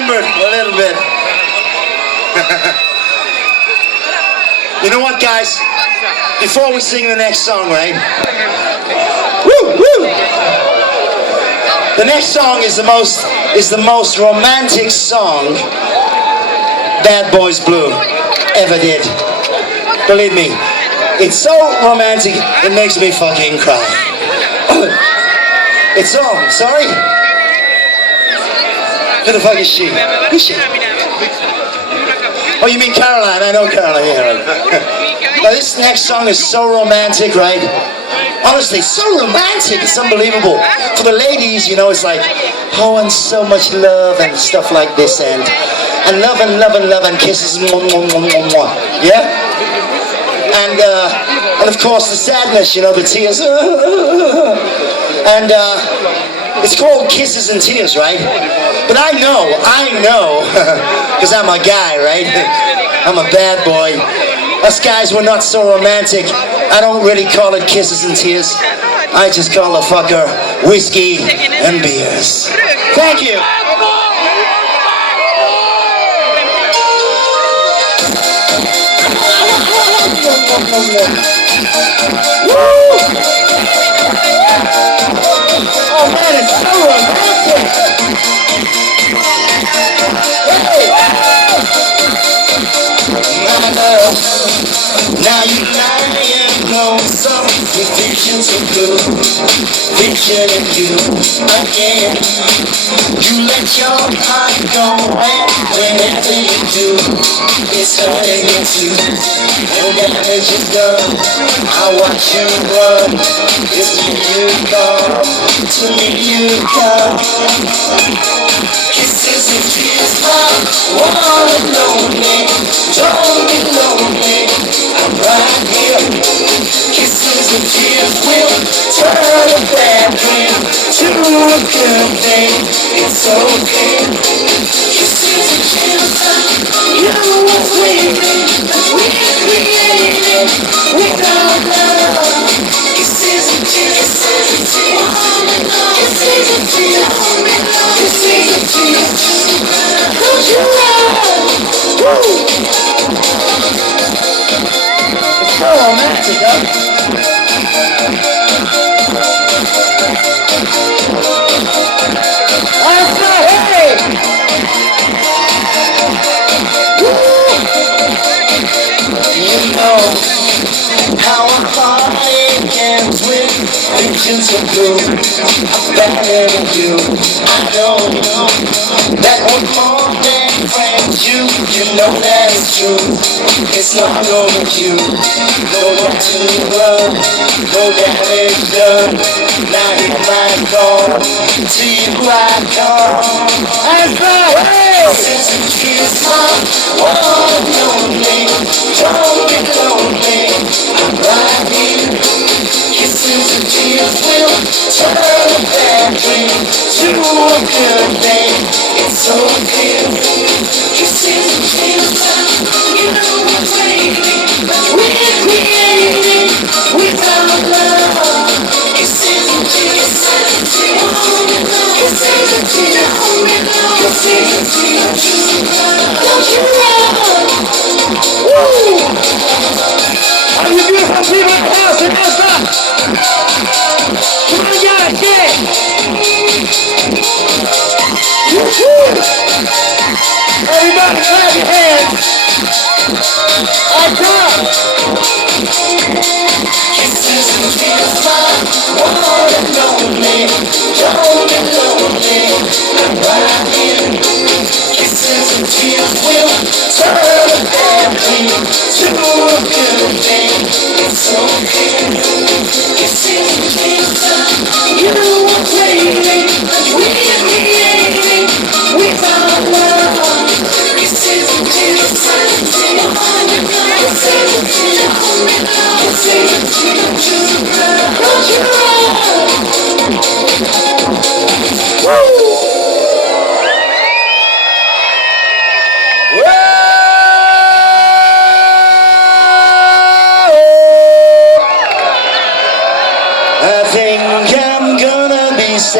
remembered a little bit. You know what, guys? Before we sing the next song, right? Woo, woo! The next song is the most romantic song Bad Boys Blue ever did. Believe me, it's so romantic it makes me fucking cry. It's on, sorry? Who the fuck is she? Who's she? Oh, you mean Caroline? I know Caroline, yeah, right. Now this next song is so romantic, right? Honestly, so romantic, it's unbelievable. For the ladies, you know, it's like, oh, and so much love and stuff like this, and love and love and love and kisses, yeah? And of course the sadness, you know, the tears. And it's called Kisses and Tears, right? But I know, because I'm a guy, right? I'm a bad boy. Us guys were not so romantic. I don't really call it kisses and tears. I just call the fucker whiskey and beers. Thank you. Woo! Oh man, it's so romantic! Hey! Now you lying on something with visions of blue, vision of you again. You let your heart go and whenever you do, it's hurting me too. No damage is done. I watch you run. It's to you come, to me you come. Kisses and tears, one and lonely. Don't be lonely. I'm right here. Kisses and tears will turn a bad dream to a good thing. It's okay. Kisses and tears, you were waiting. We created without love. Kisses and tears, kisses and tears, kisses and tears. Don't you run? Woo! It's so romantic, huh? Hey! You know how a heartache ends with visions of blue. I'm better than you. I don't know that one more than friends. You know that it's true. It's not over you. No one to run, no damage done. Now here I go, to you I come. And hey! Kisses and tears, one lonely. Don't be lonely. I'm right here. Kisses and tears will turn a bad dream to a good thing. It's so clear. Kisses and tears, you know we're waiting. We're creating without love. Kisses and tears, kisses and tears, kisses and tears. Don't you run? Woo! Are you beautiful people in the house and that's up? Come on guys, yeah! Woo-hoo! Everybody clap your hands! On top! Kisses and tears, one and lonely. Don't be lonely. I'm right here. Kisses and tears will turn a bad dream to a good thing. It's okay. Kisses and tears, you were waiting. We're creating without love. Kisses and tears, kisses and tears, don't you run? Woo! I think I'm gonna be sad.